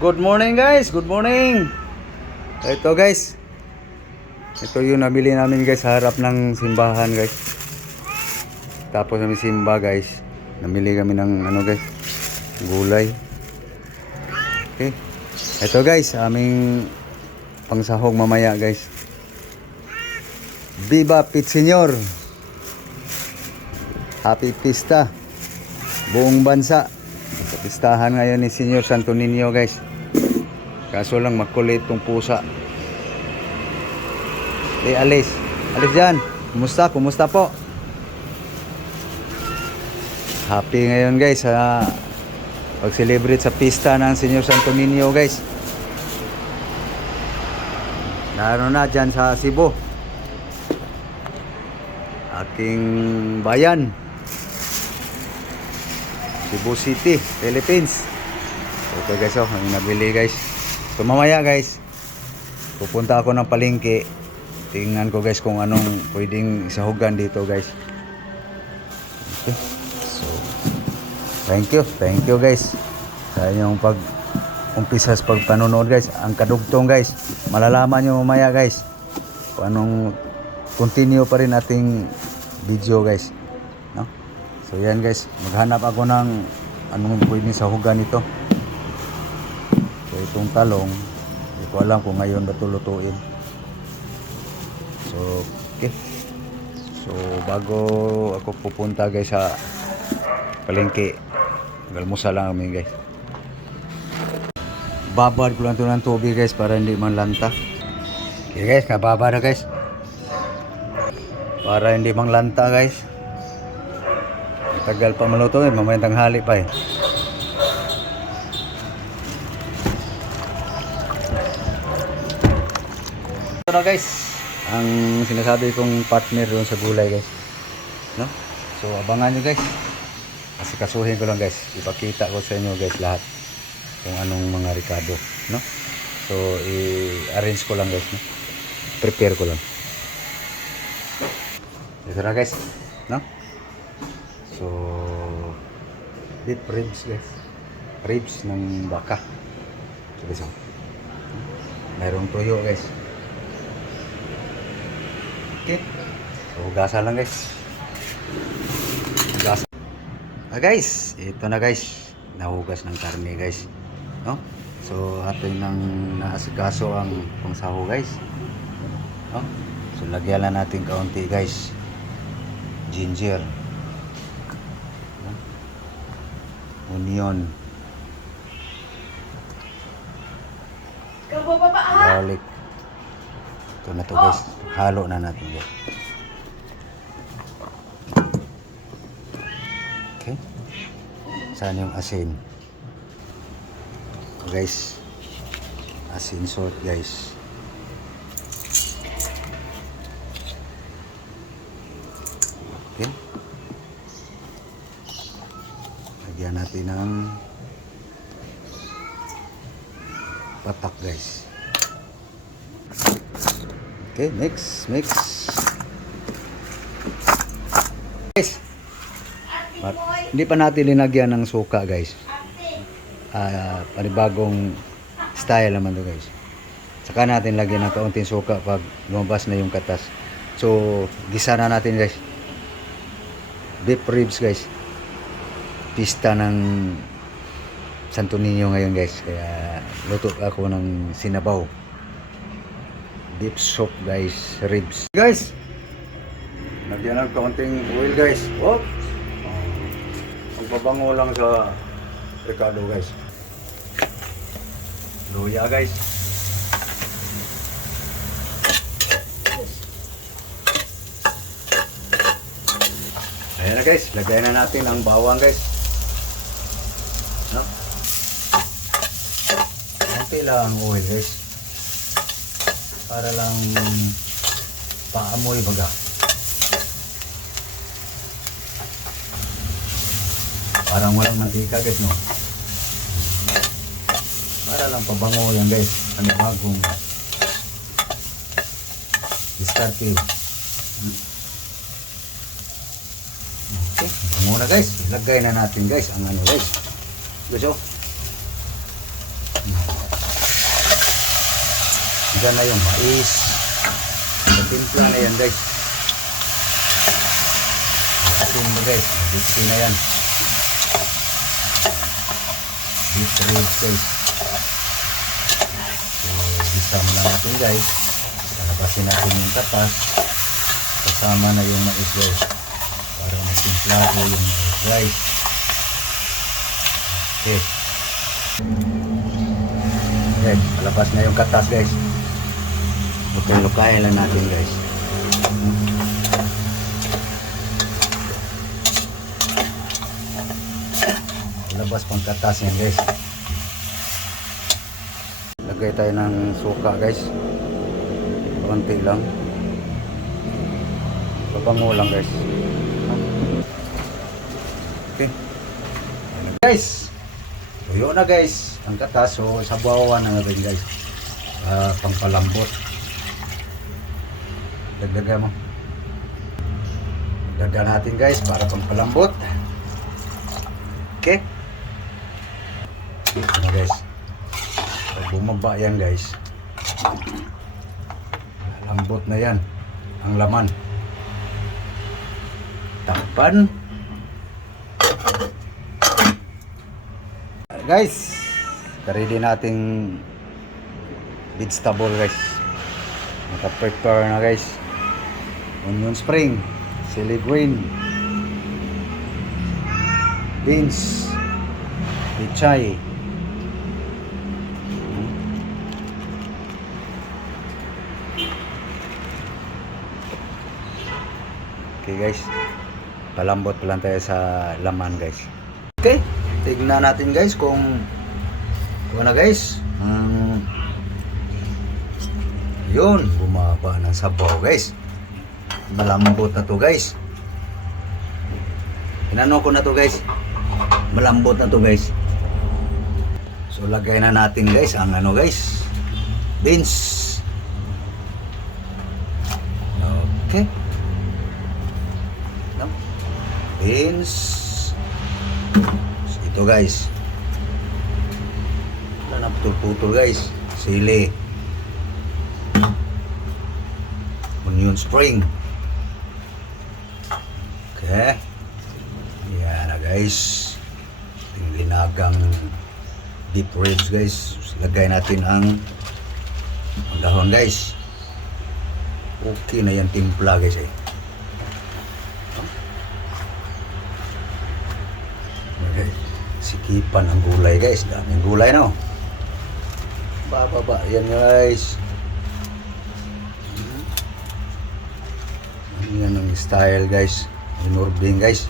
Good morning guys, good morning. Ito guys. Ito yung nabili namin guys sa harap ng simbahan guys. Tapos kami simba guys. Namili kami ng ano guys, gulay. Okay. Ito guys, aming pangsahog mamaya guys. Viva Pitseñor. Happy Pista. Buong bansa. Pistahan ngayon ni Senyor Santo Niño guys. Kaso lang makulit tong pusa. Alis. Alis dyan. Kumusta? Kumusta po? Happy ngayon guys sa pag-celebrate sa pista ng Senyor Santo Niño guys. Naroon na dyan sa Cebu. Aking bayan. Cebu City, Philippines. Ito guys, oh, ang nabili guys. So mamaya guys, pupunta ako ng palengke. Tingnan ko guys kung anong pwedeng isahugan dito guys. Okay. So, thank you guys sa inyong umpisa sa pagpanonood guys. Ang kadugtong guys, malalaman nyo mamaya guys kung anong continue pa rin ating video guys, no? So yan guys, maghanap ako ng anong pwedeng sahugan nito. So itong talong, hindi ko alam kung ngayon ba ito lutuin. So okay. So bago ako pupunta guys sa palengke, galmusa lang kami guys. Babad ko lang ito ng tubig guys para hindi manlanta. Okay guys, nababa na guys. Para hindi manglanta guys. Tagal pa maluto mamayang tanghali pa Ito na guys, ang sinasabi kong partner doon sa gulay guys, no? So abangan nyo guys, kasi kasuhin ko lang guys, ipakita ko sa inyo guys lahat kung anong mga ricado, no? So i-arrange ko lang guys, no? Prepare ko lang. Ito na guys, no? So beef ribs guys, ribs ng baka. So guys, mayroong toyo guys. Okay, so hugasan lang guys. Hugasan. Guys, ito na guys, nahugas ng karne guys, no? So atin nang naasikaso ang pangsaho guys, no? So lagyan lang natin kaunti guys ginger, onion, garlic. Ito na to guys, halo na natin guys. Okay, saan yung asin guys? Asin salt guys. Okay, lagyan natin ng patak guys. Okay, mix guys. Hindi pa natin linagyan ng suka guys. Panibagong style naman to guys. Saka natin lagyan ng kaunting suka pag lumabas na yung katas. So gisa na natin guys. Beef ribs guys. Pista ng Santo Niño ngayon guys. Kaya luto ako ng sinabaw. Beef soup guys, ribs. Guys, lagyan ng kaunting oil guys. Oh. Magbabango lang sa ricado guys. Luya guys. Ayan na guys, lagyan na natin ang bawang guys. No? Konti lang oil guys. Para lang paamoy baga. Parang walang mantika guys, no? Para lang pabango yan guys. Ano bagong diskarte. Okay, muna guys, lagay na natin guys ang ano guys. Guys, oh. Diyan na yung mais. Timpla na yan guys. Asin ba guys? Dipsi na yan. Beef ribs guys. So, gisa mo na natin guys. Palabasin natin yung tapas. Kasama na yung mais guys. Para masimplado yung rice. Okay. Okay, palabas na yung katas guys. Lukay-lukay lang natin guys. Labas pang katas yan guys. Lagay tayo ng suka guys. Konti lang. Pabango lang guys. Okay. Guys, tuyo na guys ang katas. So sabawan na natin guys. Pangpalambot. Dagdagan mo. Dagdagan natin guys para pangpalambot. Okay. Ito na guys. Pag bumaba yan guys, lambot na yan ang laman. Takpan. Guys, ready nating vegetable guys. Naka-prepare na guys. Onion spring, chili green, beans, pichay. Okay guys, palambot pa lang tayo sa laman guys. Okay, tignan natin guys kung ano guys. Yun, bumaba ng sabaw guys. Malambot na to guys. Inano ko na to guys. Malambot na to guys. So lagay na natin guys ang ano guys, beans. Okay. No? Beans. Ito guys. Wala na putol-putol guys. Sili. Onion spring. Okay. Yan na guys. Yung linagang deep ribs guys. Lagay natin ang dahon guys. Okay na yan timpla guys eh. Okay. Sikipan ang gulay guys. Daming gulay no. Bababa yan guys. Yan ang style guys. Inurbing guys.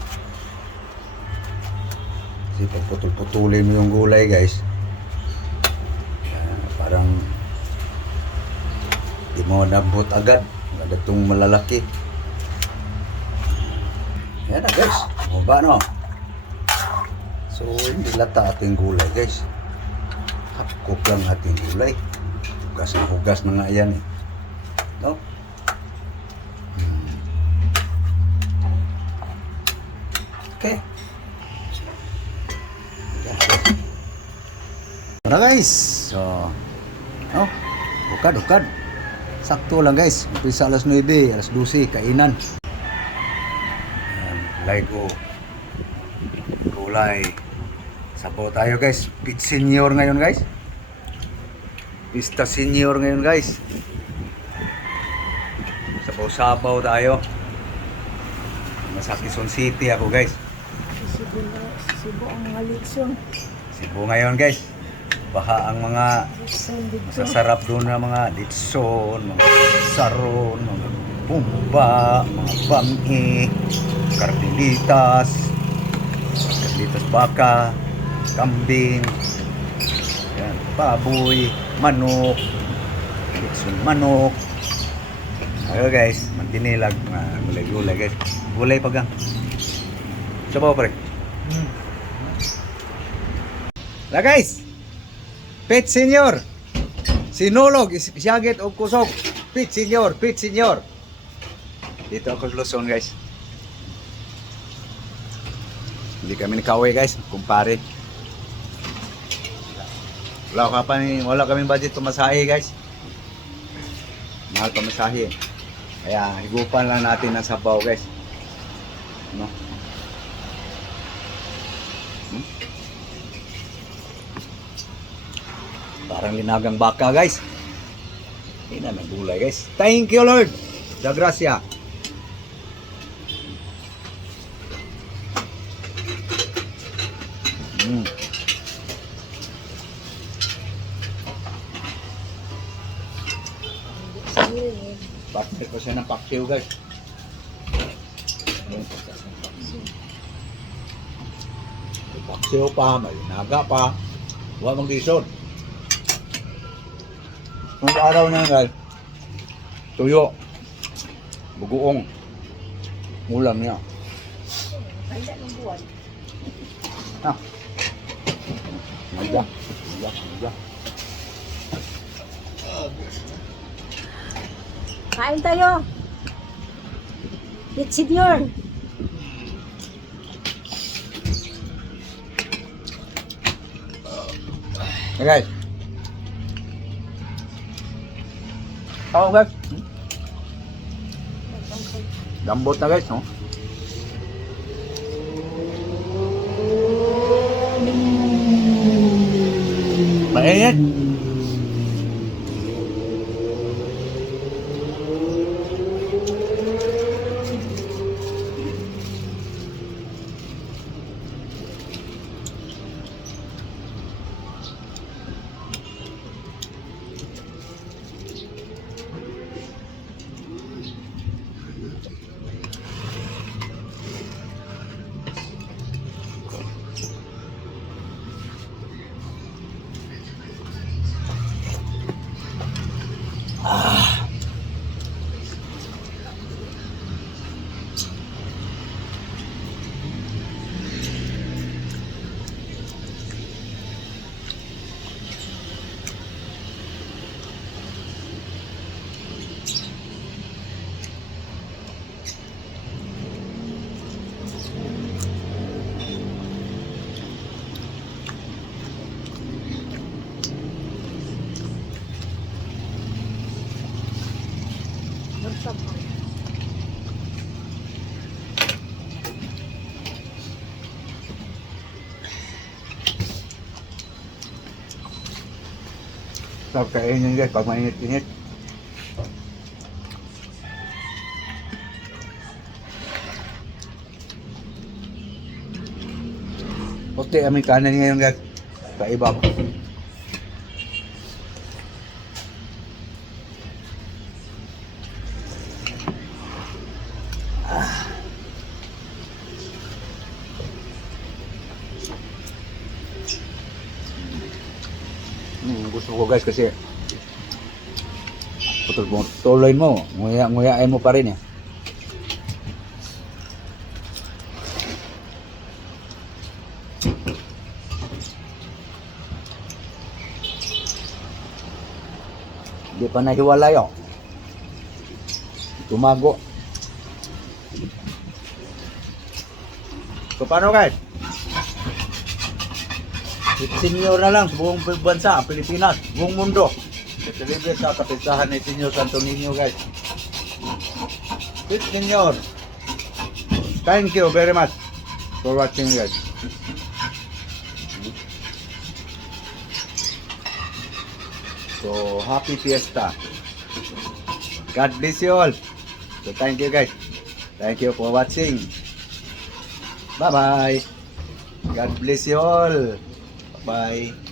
Kasi pag putol-putulin mo yung gulay guys, parang di mo nabot agad. Agad itong malalaki. Yan na guys. Bumaba no. So hindi lata ating gulay guys. Hapkop lang ating gulay. Hugas na hugas na nga yan eh. No? Okay. Tara guys. So, oh, ukad. Sakto lang guys. Umpisa alas 9, alas 12, kainan. Lego. Gulay. Sabaw tayo guys. Pit senior ngayon guys. Pista senior ngayon guys. Sabaw-sabaw tayo. Nasa Quezon City ako guys. Cebu ang mga lechon. Cebu ngayon guys. Baha ang mga masasarap doon na mga litson, mga saron, mga pumba, mga bami, karbilitas baka, kambing, yan, baboy, manok, litson manok. Ayo guys, magdinilag, gulay-gulay guys. Gulay pagang. Sabaw pre. Na guys, Pit Senior, sinulog, siyagit o kusog. Pit Senior. Dito ako sa Luzon guys. Hindi kami nakawi guys, kumpare. Wala kami budget tumasahe guys. mahal pamasahe. Kaya higupan lang natin ng sabaw guys. No? Hmm? Parang linagang baka guys. Hindi na nagulay guys. Thank you Lord. Da gracia. Mm. Sige. Partner pa siya ng paksiw guys. May paksiw pa, may naga pa. Huwag mag-disod. Nung araw na guys, tuyo, bugoong, ulam niya. Kaya ng buwan. Ah. Maya. Kain tayo. It's senior. Hey guys. Oh guys. Lambot na guys, no? Mainit. Magsabang. Sarap kainin guys pag mainit-init. Puti aming kanan ngayon guys. Kaiba ko. Gusto ko guys kasi tuloy mo, nguyain mo pa rin eh. Hindi pa nahiwalay oh. Tumago. So paano guys? Senior na lang sa buong bansa, Pilipinas, buong mundo. Celebrate sa kapistahan ni Senyor Santo Niño guys. It's Senyor. Thank you very much for watching guys. So happy fiesta. God bless you all. So thank you guys. Thank you for watching. Bye bye. God bless you all. Bye.